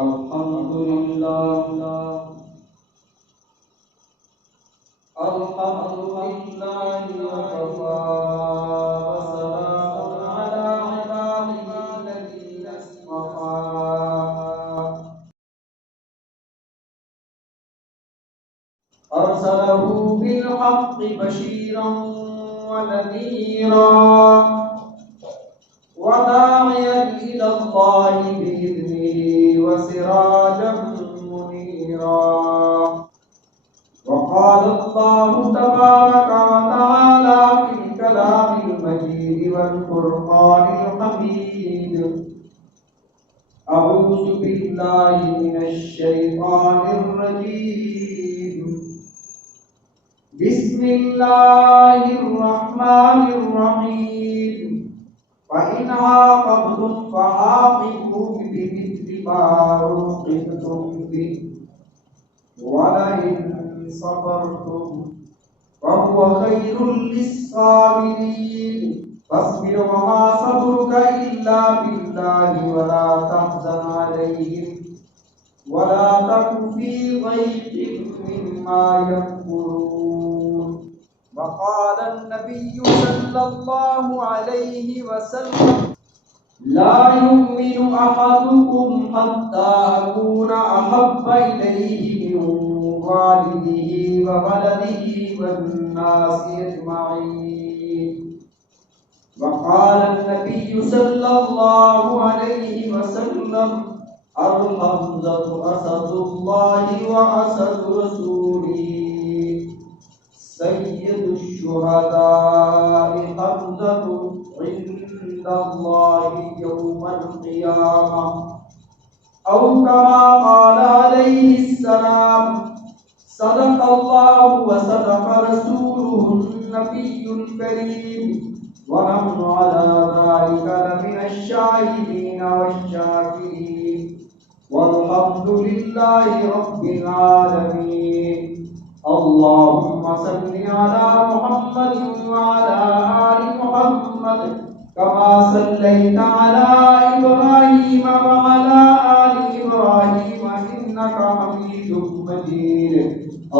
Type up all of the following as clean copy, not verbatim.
الحمد لله وكفى وسلام على عباده الذين اصطفى أرسله بالحق بشيرا ونذيرا وداعيا إلى الله بإذنه وسراجا منيرا. وقال الله تبارك وتعالى في الكلام المجيد والفرقان الحميد: أعوذ بالله من الشيطان الرجيم. بسم الله الرحمن الرحيم. فإن عاقبتم فعاقبوا بمثل ما عوقبتم به ولئن صبرتم فهو خير للصابرين. فاصبر وما صبرك إلا بالله ولا تحزن عليهم ولا تك في ضيق مما يمكرون. وقال النبي صلى الله عليه وسلم: لا يؤمن أحدكم حتى أكون أحب إليه من والده وولده والناس أجمعين. وقال النبي صلى الله عليه وسلم: الحمزة أسد الله وأسد رسوله سيد الشهداء حمزة عند الله يوم القيامة، أو كما قال عليه السلام: صدق الله وصدق رسوله النبي الكريم، ونحن على ذلك لمن الشاهدين والشاكرين، والحمد لله رب العالمين. اللهم صل على محمد وعلى آل محمد كما صليت على إبراهيم وعلى آل إبراهيم إنك حميد مجيد.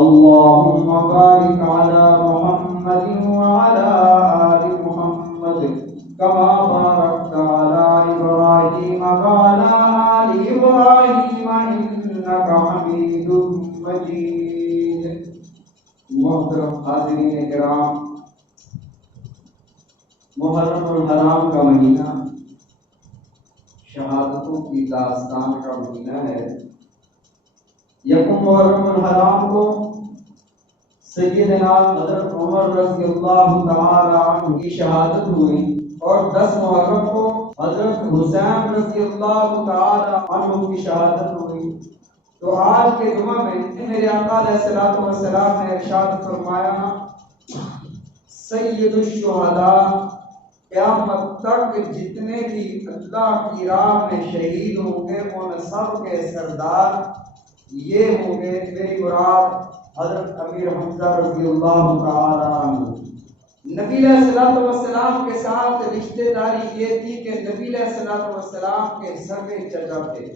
اللهم بارك على محمد وعلى آل محمد كما باركت على إبراهيم وعلى آل إبراهيم إنك حميد مجيد. محترم حاضرین کرام، محرم الحرام کا مہینہ شہادتوں کی داستان کا مہینہ ہے۔ یکم محرم الحرام کو سیدنا حضرت عمر رضی اللہ تعالی عنہ کی شہادت ہوئی، اور 10 محرم کو حضرت حسین رضی اللہ تعالی عنہ کی شہادت ہوئی۔ تو آج کے جمعہ میں میرے آقا علیہ الصلوۃ والسلام نے ارشاد فرمایا: سید الشہداء، قیامت تک جتنے بھی اللہ کی راہ میں شہید ہوں گے ان سب کے سردار یہ ہوں گے، میری مراد حضرت امیر حمزہ رضی اللہ تعالی عنہ۔ نبی علیہ الصلوۃ والسلام کے ساتھ رشتہ داری یہ تھی کہ نبی علیہ الصلوۃ والسلام کے سگے چچا تھے،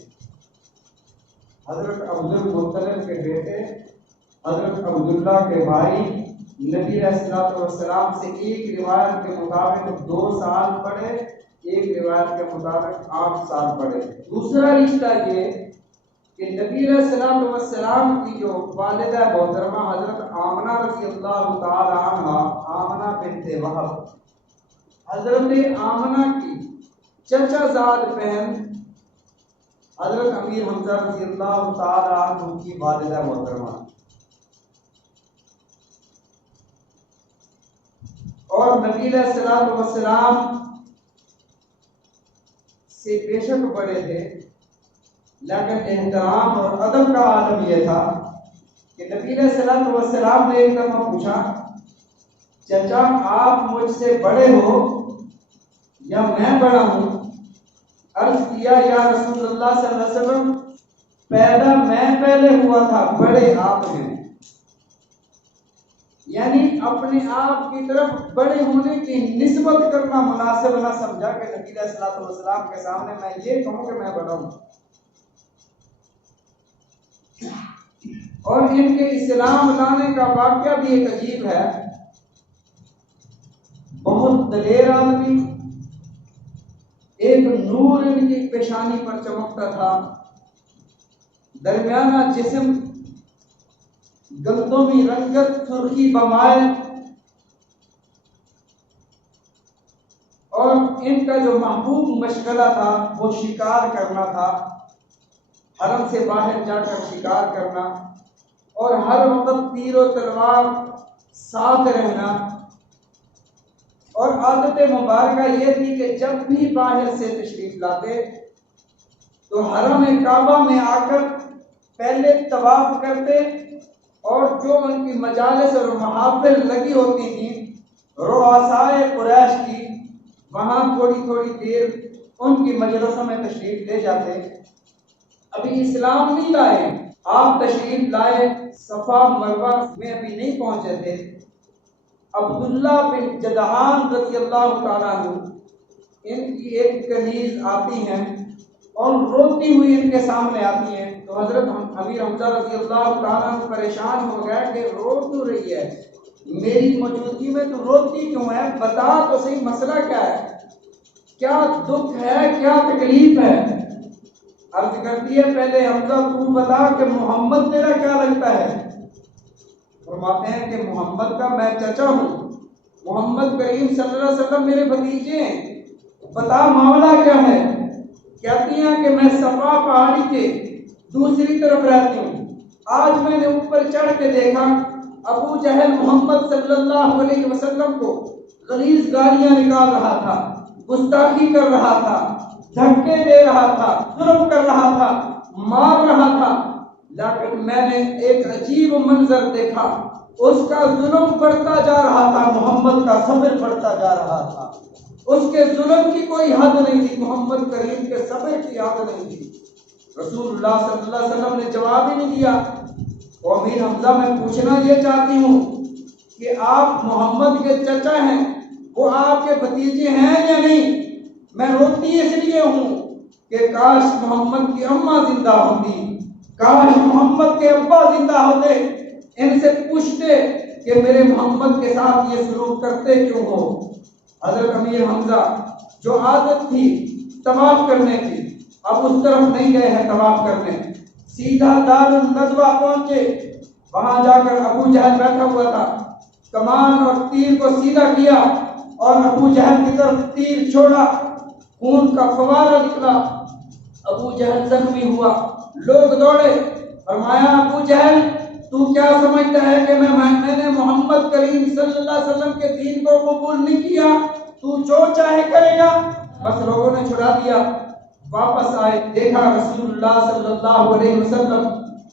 حضرت عبدالمطلب کے بیٹے، حضرت عبداللہ کے بھائی۔ نبی علیہ الصلوۃ والسلام سے ایک روایت کے مطابق 2 سال پڑھے، ایک روایت کے مطابق 8 سال پڑھے۔ دوسرا رشتہ یہ کہ نبی علیہ الصلوۃ والسلام کی جو والدہ محترمہ حضرت آمنہ رضی اللہ تعالی عنہا، آمنہ بنت وہب، حضرت آمنہ کی چچا زاد بہن حضرت امیر حمزہ رضی اللہ تعالی عنہ کی والدہ محترمہ، اور نبی علیہ الصلوۃ والسلام سے بے شک بڑے تھے، لیکن احترام اور ادب کا عالم یہ تھا کہ نبی علیہ الصلوۃ والسلام نے ایک دفعہ پوچھا: چچا آپ مجھ سے بڑے ہو یا میں بڑا ہوں؟ عرض کیا: یا رسول اللہ صلی اللہ علیہ وسلم، پیدا میں پہلے ہوا تھا، بڑے آپ ہیں۔ یعنی اپنے آپ کی طرف بڑے ہونے کی نسبت کرنا مناسب نہ سمجھا کہ نبی علیہ الصلوۃ والسلام کے سامنے میں یہ کہوں کہ میں بڑا ہوں۔ اور ان کے اسلام لانے کا واقعہ بھی ایک عجیب ہے. بہت دلیر آدمی، ایک نور ان کی پیشانی پر چمکتا تھا، درمیانہ جسم، گندمی رنگت، سرخی بمائل، اور ان کا جو محبوب مشغلہ تھا وہ شکار کرنا تھا، حرم سے باہر جا کر شکار کرنا، اور ہر وقت تیر و تلوار ساتھ رہنا. اور عادت مبارکہ یہ تھی کہ جب بھی باہر سے تشریف لاتے تو حرم کعبہ میں آ کر پہلے طواف کرتے، اور جو ان کی مجالس اور محافل لگی ہوتی تھیں رؤسائے قریش کی، وہاں تھوڑی تھوڑی دیر ان کی مجلسوں میں تشریف لے جاتے. ابھی اسلام نہیں لائے، آپ تشریف لائے، صفا مروہ میں ابھی نہیں پہنچے تھے. عبداللہ بن جدعان رضی اللہ تعالیٰ عنہ، ان کی ایک کنیز آتی ہیں اور روتی ہوئی ان کے سامنے آتی ہیں. تو حضرت امیر حمزہ رضی اللہ تعالیٰ عنہ پریشان ہو گئے کہ رو کیوں رہی ہے، میری موجودگی میں تو روتی کیوں ہے، بتا تو صحیح مسئلہ کیا ہے، کیا دکھ ہے، کیا تکلیف ہے. عرض کرتی ہے پہلے حمزہ تو بتا کہ محمد تیرا کیا لگتا ہے. فرماتے ہیں کہ محمد کا میں چچا ہوں، محمد کریم صلی اللہ علیہ وسلم میرے بھتیجے ہیں، بتا معاملہ کیا ہے. کہتی ہیں کہ میں صفا پہاڑی کے دوسری طرف رہتی ہوں، آج میں نے اوپر چڑھ کے دیکھا ابو جہل محمد صلی اللہ علیہ وسلم کو غلیظ گالیاں نکال رہا تھا، گستاخی کر رہا تھا، دھکے دے رہا تھا، ظلم کر رہا تھا، مار رہا تھا. لیکن میں نے ایک عجیب منظر دیکھا، اس کا ظلم بڑھتا جا رہا تھا، محمد کا صبر بڑھتا جا رہا تھا. اس کے ظلم کی کوئی حد نہیں تھی، محمد کریم کے صبر کی حد نہیں تھی. رسول اللہ صلی اللہ علیہ وسلم نے جواب ہی نہیں دیا. اور امیر حمزہ میں پوچھنا یہ چاہتی ہوں کہ آپ محمد کے چچا ہیں، وہ آپ کے بھتیجے ہیں یا نہیں. میں روتی اس لیے ہوں کہ کاش محمد کی اماں زندہ ہوتی، کاش محمد کے ابا زندہ ہوتے، ان سے پوچھتے کہ میرے محمد کے ساتھ یہ سلوک کرتے کیوں ہو. حضرت امیر حمزہ جو عادت تھی طواف کرنے کی، اب اس طرف نہیں گئے ہیں طواف کرنے، سیدھا دار الندوہ پہنچے. وہاں جا کر ابو جہل بیٹھا ہوا تھا، کمان اور تیر کو سیدھا کیا اور ابو جہل کی طرف تیر چھوڑا، خون کا فوارہ نکلا، ابو جہل زخمی ہوا. لوگ دوڑے، فرمایا ابو جہل تو کیا سمجھتا ہے کہ میں نے محمد کریم صلی اللہ علیہ وسلم کے دین کو قبول نہیں کیا، تو جو چاہے کرے گا. بس لوگوں نے چھڑا دیا. واپس آئے، دیکھا رسول اللہ صلی اللہ علیہ وسلم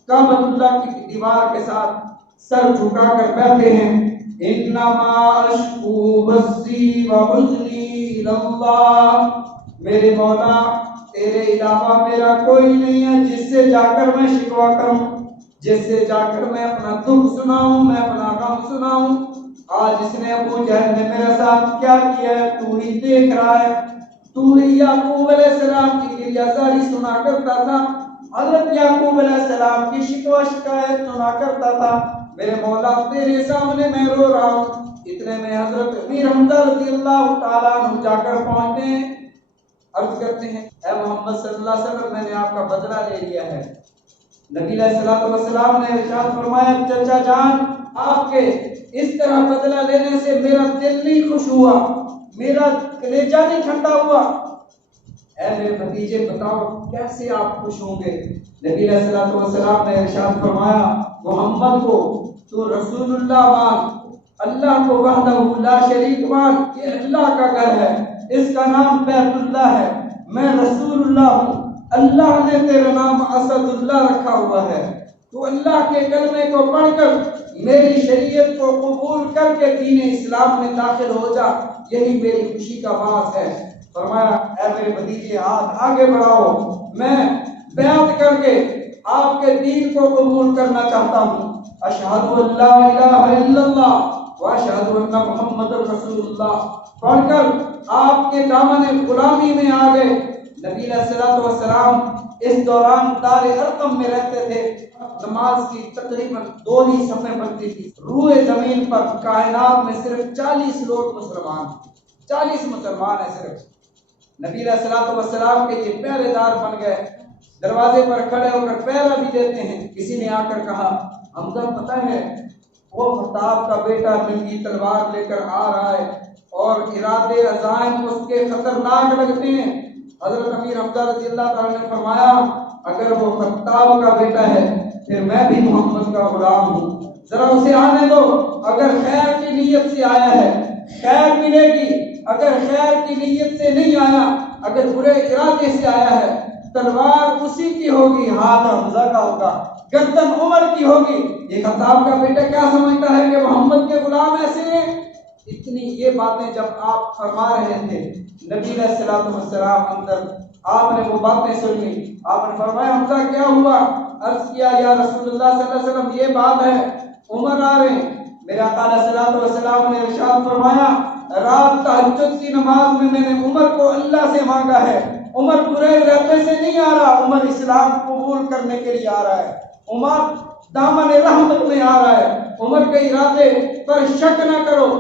کعبۃ اللہ کی دیوار کے ساتھ سر جھکا کر بیٹھے ہیں. انما اشکو بثی وحزنی اللہ، میرے مولا تیرے علاوہ میرا کوئی نہیں ہے جس سے جا کر میں شکوہ کروں، جس سے جا کر میں اپنا دکھ سناؤں، میں اپنا غم سناؤں. آج اس نے ابو جہل نے میرے ساتھ کیا کیا ہے تو ہی دیکھ رہا ہے. تو ہی یعقوب علیہ السلام کی گریہ زاری سنا کرتا تھا، حضرت یعقوب علیہ السلام کی شکوہ شکایت سنا کرتا تھا. میرے مولا تیرے سامنے میں رو رہا ہوں. اتنے میں حضرت امیر حمزہ رضی اللہ تعالیٰ عنہ جا کر پہنچتے ہیں، عرض کرتے ہیں اے محمد صلی اللہ علیہ وسلم میں نے آپ کا بدلہ لے لیا ہے. نبی علیہ الصلوۃ والسلام نے ارشاد فرمایا چچا جان آپ کے اس طرح بدلہ لینے سے میرا دل نہیں خوش ہوا، میرا کلیجہ نہیں ٹھنڈا ہوا. اے میرے بھتیجے بتاؤ کیسے آپ خوش ہوں گے. نبی علیہ الصلوۃ والسلام نے ارشاد فرمایا محمد کو تو رسول اللہ مان، اللہ کو وحدہ لا شریک مان. یہ اللہ کا گھر ہے، اس کا نام بیت اللہ ہے، میں رسول اللہ ہوں، اللہ نے تیرا نام اسد اللہ رکھا ہوا ہے. تو اللہ کے کلمے کو پڑھ کر میری شریعت کو قبول کر کے دین اسلام میں داخل ہو جا، یہی میری خوشی کا باعث ہے. فرمایا اے میرے بھتیجے ہاتھ آگے بڑھاؤ، میں بیعت کر کے آپ کے دین کو قبول کرنا چاہتا ہوں. اشہد ان لا الہ الا اللہ واشہد ان محمد رسول اللہ پڑھ کر آپ کے دامن غلامی میں آ گئے. نبی علیہ الصلوۃ والسلام اس دوران دار ارقم میں رہتے تھے. نماز کی تقریباً 2 ہی صفیں بنتی تھی. روئے زمین پر کائنات میں صرف 40 لوگ مسلمان، 40 مسلمان ہیں صرف. نبی علیہ الصلوۃ والسلام کے یہ پہرے دار بن گئے، دروازے پر کھڑے ہو کر پہرا بھی دیتے ہیں. کسی نے آ کر کہا حمزہ پتہ ہے وہ خطاب کا بیٹا ننگی تلوار لے کر آ رہا ہے اور ارادے عزائم اس کے خطرناک لگتے ہیں. حضرت امیر حمزہ رضی اللہ تعالیٰ نے فرمایا اگر وہ خطاب کا بیٹا ہے پھر میں بھی محمد کا غلام ہوں، ذرا اسے آنے دو. اگر خیر کی نیت سے آیا ہے خیر ملے گی، اگر خیر کی نیت سے نہیں آیا، اگر برے ارادے سے آیا ہے تلوار اسی کی ہوگی، ہاتھ حمزہ کا ہوگا، گردن عمر کی ہوگی. یہ خطاب کا بیٹا کیا سمجھتا ہے کہ محمد کے غلام ایسے ہیں؟ اتنی یہ باتیں جب آپ فرما رہے تھے نبی علیہ الصلوۃ والسلام اندر آپ نے وہ باتیں سنی. آپ نے فرمایا حمزہ کیا ہوا؟ عرض کیا یا رسول اللہ صلی اللہ علیہ وسلم یہ بات ہے عمر آ رہے ہیں. میرے آقا علیہ الصلوۃ والسلام نے ارشاد فرمایا رات تہجد کی نماز میں نے عمر کو اللہ سے مانگا ہے. عمر برے ارادے سے نہیں آ رہا، عمر اسلام قبول کرنے کے لیے آ رہا ہے، عمر دامن رحمت میں آ رہا ہے. عمر کے ارادے پر شک نہ کرو.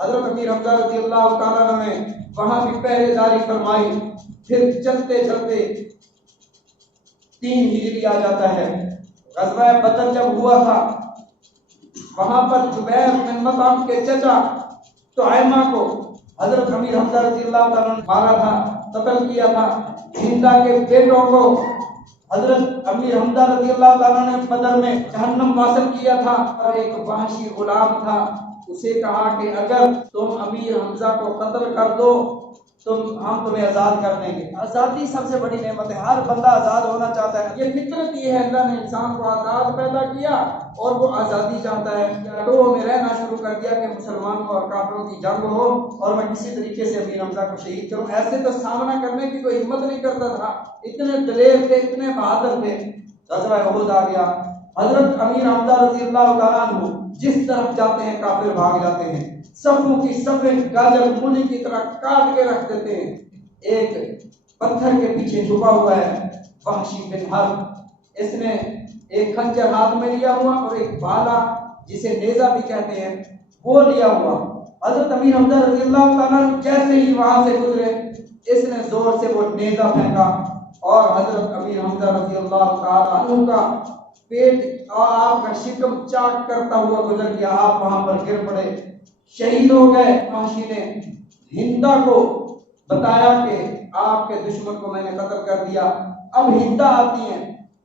حضرت امیر حمزہ رضی اللہ تعالیٰ عنہ نے وہاں بھی پہرے داری فرمائی. پھر چلتے چلتے 3 ہجری آ جاتا ہے. غزوہ بدر جب ہوا تھا وہاں پر جبیر بن مطعم کے چچا طعیمہ کو حضرت امیر حمزہ رضی اللہ تعالیٰ نے مارا تھا، قتل کیا تھا. ہندا کے بیٹوں کو حضرت امیر حمزہ رضی اللہ تعالیٰ نے بدر میں جہنم واصل کیا تھا. اور ایک وحشی غلام تھا، اسے کہا کہ اگر تم امیر حمزہ کو قتل کر دو ہم تمہیں آزاد کر دیں گے. آزادی سب سے بڑی نعمت ہے، ہر بندہ آزاد ہونا چاہتا ہے. یہ فطرت یہ ہے، اللہ نے انسان کو آزاد پیدا کیا اور وہ آزادی چاہتا ہے. تو میں رہنا شروع کر دیا کہ مسلمانوں اور کافروں کی جنگ ہو اور میں کسی طریقے سے امیر حمزہ کو شہید کروں. ایسے تو سامنا کرنے کی کوئی ہمت نہیں کرتا تھا، اتنے دلیر تھے، اتنے بہادر تھے. غزوہ احد آ گیا. حضرت امیر حمزہ رضی اللہ تعالیٰ عنہ جس طرف جاتے ہیں کافر بھاگ جاتے ہیں، صفوں کی صفیں گاجر مولی کی طرح کاٹ کے رکھ دیتے ہیں. ایک پتھر کے پیچھے چھپا ہوا ہے وحشی بن حرب، اس نے ایک خنجر ہاتھ میں لیا ہوا اور ایک بھالا جسے نیزہ بھی کہتے ہیں وہ لیا ہوا. حضرت امیر حمزہ رضی اللہ تعالیٰ جیسے ہی وہاں سے گزرے اس نے زور سے وہ نیزہ پھینکا اور حضرت امیر حمزہ رضی اللہ تعالیٰ کا پیٹ اور آپ کا شکم چاک کرتا ہوا گزر گیا. آپ وہاں پر گر پڑے، شہید ہو گئے. وحشی نے ہندا کو بتایا کہ آپ کے دشمن کو میں نے قتل کر دیا. اب ہندا آتی ہیں،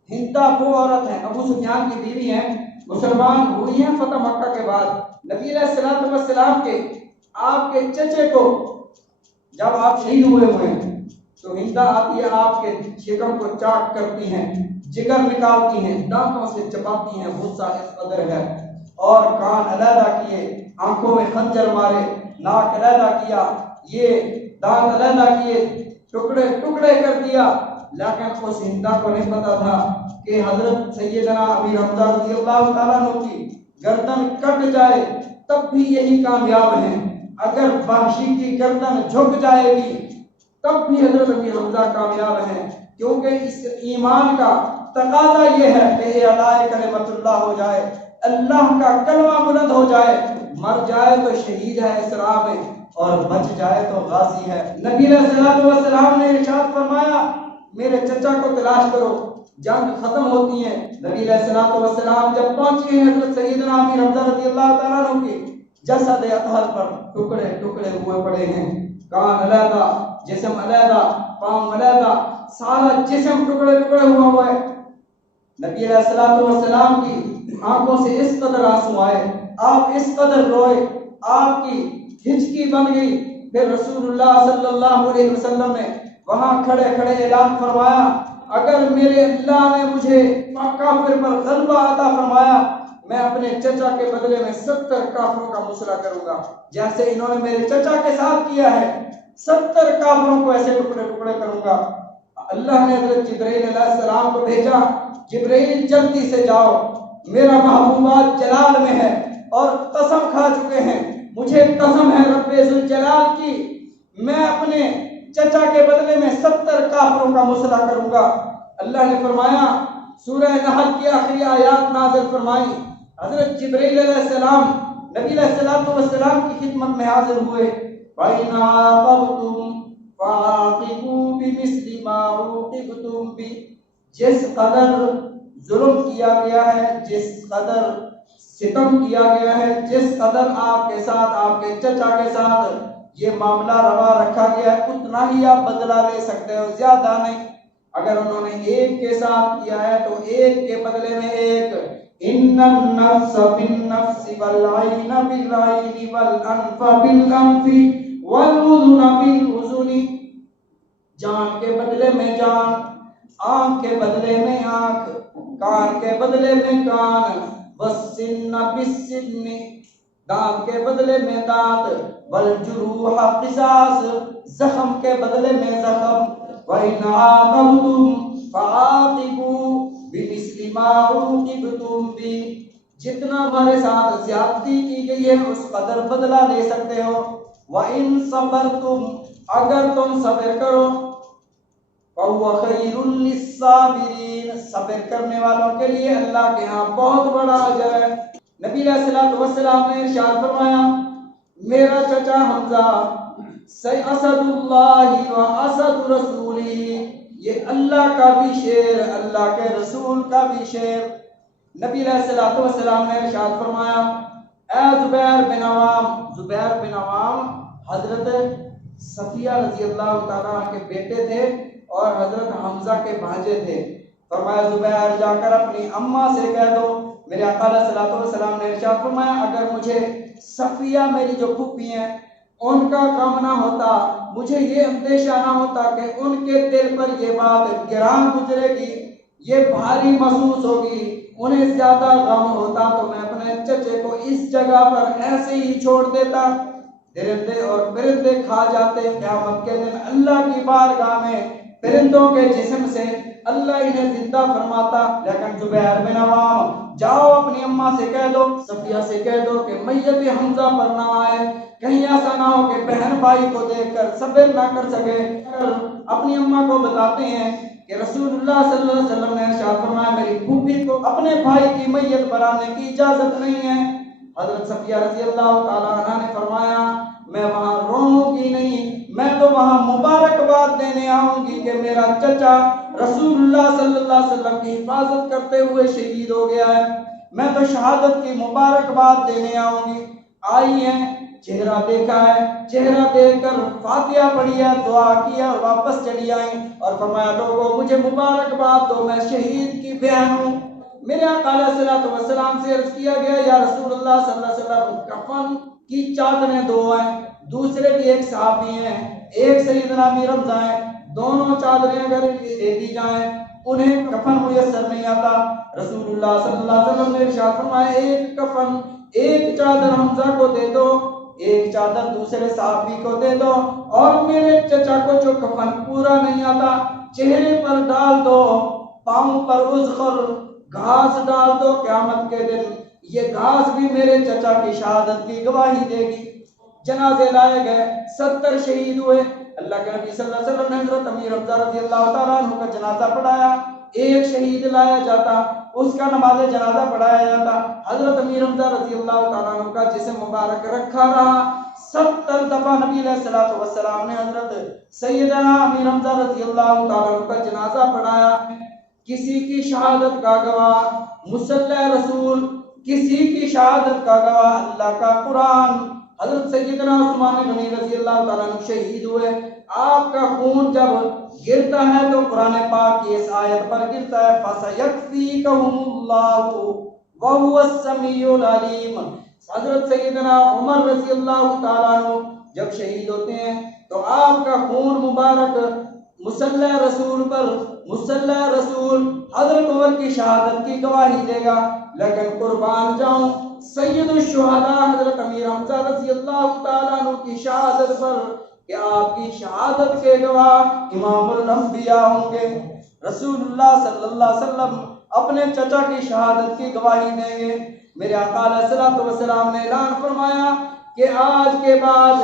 ہندا وہ عورت ہے ابو سفیان کی بیوی ہیں، مسلمان ہوئی ہیں فتح مکہ کے بعد. نبی علیہ الصلوۃ والسلام کے آپ کے چچے کو جب آپ شہید ہوئے ہیں تو ہندا آتی ہے، آپ کے شکم کو چاک کرتی ہیں، جگر نکالتی ہیں، دانتوں سے چباتی ہیں، غصہ اس قدر ہے. اور کان علیحدہ کیے، آنکھوں میں خنجر مارے، ناک علیحدہ کیا، یہ دانت علیحدہ کیے، ٹکڑے ٹکڑے کر دیا. لیکن اس ہندا کو نہیں پتا تھا کہ حضرت سیدنا امیر حمزہ رضی اللہ تعالیٰ عنہ کی گردن کٹ جائے تب بھی یہی کامیاب ہیں. اگر وحشی کی گردن جھک جائے گی تب بھی حضرت امیر حمزہ کامیاب ہیں، کیونکہ اس ایمان کا تقاضا یہ ہے کہ اعلاء کلمت اللہ ہو جائے، اللہ کا کلمہ بلند ہو جائے. مر جائے تو شہید ہے اس راہ میں اور بچ جائے تو غازی ہے. نبی علیہ الصلوۃ والسلام نے ارشاد فرمایا میرے چچا کو تلاش کرو، جنگ ختم ہوتی ہے. نبی علیہ الصلوۃ والسلام جب پہنچے ہیں حضرت سیدنا امیر حمزہ رضی اللہ تعالیٰ عنہ کے جسد اطہر پر ٹکڑے ٹکڑے ہوئے پڑے ہیں، کان علیحدہ، جسم علیحدہ، پاؤں علیحدہ، سارا جسم ٹکڑے ٹکڑے ہوا ہے. نبی علیہ الصلوۃ والسلام کی آنکھوں سے اس قدر آنسو آئے، آپ اس قدر روئے، آپ کی ہچکی بن گئی. پھر رسول اللہ صلی اللہ علیہ وسلم نے وہاں کھڑے کھڑے اعلان فرمایا اگر میرے اللہ نے مجھے کافر پر غلبہ عطا فرمایا میں اپنے چچا کے بدلے میں 70 کافروں کا مسئلہ کروں گا، جیسے انہوں نے میرے چچا کے ساتھ کیا ہے، 70 کافروں کو ایسے ٹکڑے ٹکڑے کروں گا. اللہ نے حضرت جبرائیل علیہ السلام کو بھیجا، جبرائیل جلدی سے جاؤ، میرا محبوبات جلال میں ہے اور قسم کھا چکے ہیں، مجھے قسم ہے رب ذوالجلال کی، میں اپنے چچا کے بدلے میں 70 کافروں کا مسئلہ کروں گا۔ اللہ نے فرمایا سورہ نحل کی آخری آیات نازل فرمائی، حضرت جبرائیل علیہ السلام نبی علیہ السلام کی خدمت میں حاضر ہوئے۔ وَإِنْ عَاقَبْتُمْ فَعَاقِبُوا بِمِثْلِ مَا عُوقِبْتُمْ بِهِ، جس قدر ظلم کیا گیا ہے، جس قدر ستم کیا گیا ہے، جس قدر آپ کے ساتھ، آپ کے چچا کے ساتھ یہ معاملہ روا رکھا گیا ہے، اتنا ہی آپ بدلہ لے سکتے ہو، زیادہ نہیں۔ اگر انہوں نے ایک کے ساتھ کیا ہے تو ایک کے بدلے میں ایک۔ ان النفس بالنفس والعین بالعین والانف بالانف والاذن بالاذن، جان کے بدلے میں جان، آنکھ کے بدلے میں آنکھ، کان کے بدلے میں کان، والسن بالسن، دانت کے بدلے میں دانت، والجروح قصاص، زخم کے بدلے میں زخم۔ وَإِنْ عَاقَبْتُمْ فَعَاقِبُوا بِمِثْلِ مَا عُوقِبْتُمْ بِهِ، جتنا ہمارے ساتھ زیادتی کی گئی ہے اس قدر بدلہ لے سکتے ہو۔ وَإِنْ صَبَرْتُمْ، اگر تم صبر کرو، فَهُوَ خَيْرٌ لِلصَّابِرِينَ، صبر کرنے والوں کے لیے اللہ کے ہاں بہت بڑا اجر ہے۔ نبی علیہ السلام نے ارشاد فرمایا میرا چچا حمزہ اسد اللہ و اسد رسولی، یہ اللہ کا بھی شیر، اللہ کے رسول کا بھی شیر۔ نبی علیہ السلام نے ارشاد فرمایا اے زبیر بن عوام، زبیر بن عوام حضرت صفیہ رضی اللہ تعالیٰ عنہ کے بیٹے تھے اور حضرت حمزہ کے بھانجے تھے۔ فرمایا زبیر جا کر اپنی اماں سے کہہ دو، میرے آقا علیہ الصلوۃ والسلام نے ارشاد فرمایا اگر مجھے صفیہ میری جو پھوپھی ہیں ان کا غم نہ ہوتا، مجھے یہ اندیشہ نہ ہوتا کہ ان کے دل پر یہ بات گران گزرے گی، یہ بھاری محسوس ہوگی، انہیں زیادہ غم ہوتا تو میں اپنے چچے کو اس جگہ پر ایسے ہی چھوڑ دیتا، درندے اور پرندے کھا جاتے، قیامت کے دن اللہ کی بارگاہ میں پرندوں کے جسم سے اللہ انہیں زندہ فرماتا۔ لیکن زبیر بن عوام جاؤ اپنی اماں سے کہہ دو، صفیہ سے کہہ دو کہ میت حمزہ پر نہ آئے، کہیں ایسا نہ ہو کہ بہن بھائی کو دیکھ کر صبر نہ کر سکے۔ اپنی اماں کو بتاتے ہیں کہ رسول اللہ صلی اللہ علیہ وسلم نے ارشاد فرمایا میری پھوپھی کو اپنے بھائی کی میت پر آنے کی اجازت نہیں ہے۔ حضرت صفیہ رضی اللہ تعالیٰ عنہ نے فرمایا میں وہاں رہوں گی نہیں، میں تو وہاں مبارکباد دینے آؤں گی کہ میرا چچا رسول اللہ صلی اللہ علیہ وسلم کی حفاظت کرتے ہوئے شہید ہو گیا ہے، میں تو شہادت کی مبارکباد دینے آؤں گی۔ آئی ہیں، چہرہ دیکھا ہے، چہرہ دیکھ کر فاتحہ پڑھی ہے، دعا کیا اور واپس چلی آئیں اور فرمایا لوگوں مجھے مبارکباد دو، میں شہید کی بہن ہوں۔ میرے آقا علیہ الصلوۃ والسلام سے عرض کیا گیا یا رسول اللہ صلی اللہ علیہ وسلم کفن کی چادریں دو ہیں، دوسرے بھی ایک صحابی ہیں، ایک سیدنا امیر حمزہ ہیں، دونوں چادریں اگر دے دی جائیں انہیں کفن میسر نہیں آتا۔ رسول اللہ صلی اللہ علیہ وسلم نے ارشاد فرمایا ایک کفن، ایک چادر حمزہ کو دے دو، ایک چادر دوسرے صحابی کو دے دو، اور میرے چچا کو جو کفن پورا نہیں آتا چہرے پر ڈال دو، پاؤں پر اذخر گھاس ڈال دو، قیامت کے دن یہ گھاس بھی میرے چچا کی شہادت کی گواہی دے گی۔ جنازے لائے گئے، 70 شہید ہوئے۔ اللہ کے نبی صلی اللہ علیہ وسلم نے حضرت امیر حمزہ رضی اللہ تعالیٰ عنہ کا جنازہ پڑھایا، ایک شہید لایا جاتا، اس کا نماز جنازہ پڑھایا جاتا، حضرت امیر حمزہ رضی اللہ تعالیٰ عنہ کا جسم مبارک رکھا رہا۔ 70 دفعہ نبی علیہ الصلوۃ والسلام نے حضرت سیدنا امیر حمزہ رضی اللہ تعالیٰ عنہ کا جنازہ پڑھایا۔ کسی کی شہادت کا گواہ مصلی رسول، کسی کی شہادت کا گواہ اللہ کا قرآن۔ حضرت سیدنا عثمان غنی رضی اللہ تعالیٰ عنہ شہید ہوئے، آپ کا خون جب گرتا ہے تو قرآن پاک کی اس آیت پر گرتا ہے فَسَيَكْفِيكَهُمُ اللَّهُ وَهُوَ السَّمِيعُ الْعَلِيمُ۔ حضرت سیدنا عمر رضی اللہ تعالیٰ عنہ جب شہید ہوتے ہیں تو آپ کا خون مبارک مصلی رسول پر، مصلی رسول حضرت عمر کی شہادت کی گواہی دے گا۔ لیکن قربان جاؤں سید الشہداء حضرت امیر حمزہ رضی اللہ تعالیٰ عنہ کی شہادت پر کہ آپ کی شہادت کے گواہ امام الانبیاء ہوں گے۔ رسول اللہ صلی اللہ علیہ وسلم اپنے چچا کی شہادت کی گواہی دیں گے۔ میرے آقا علیہ الصلوۃ والسلام نے اعلان فرمایا کہ آج کے بعد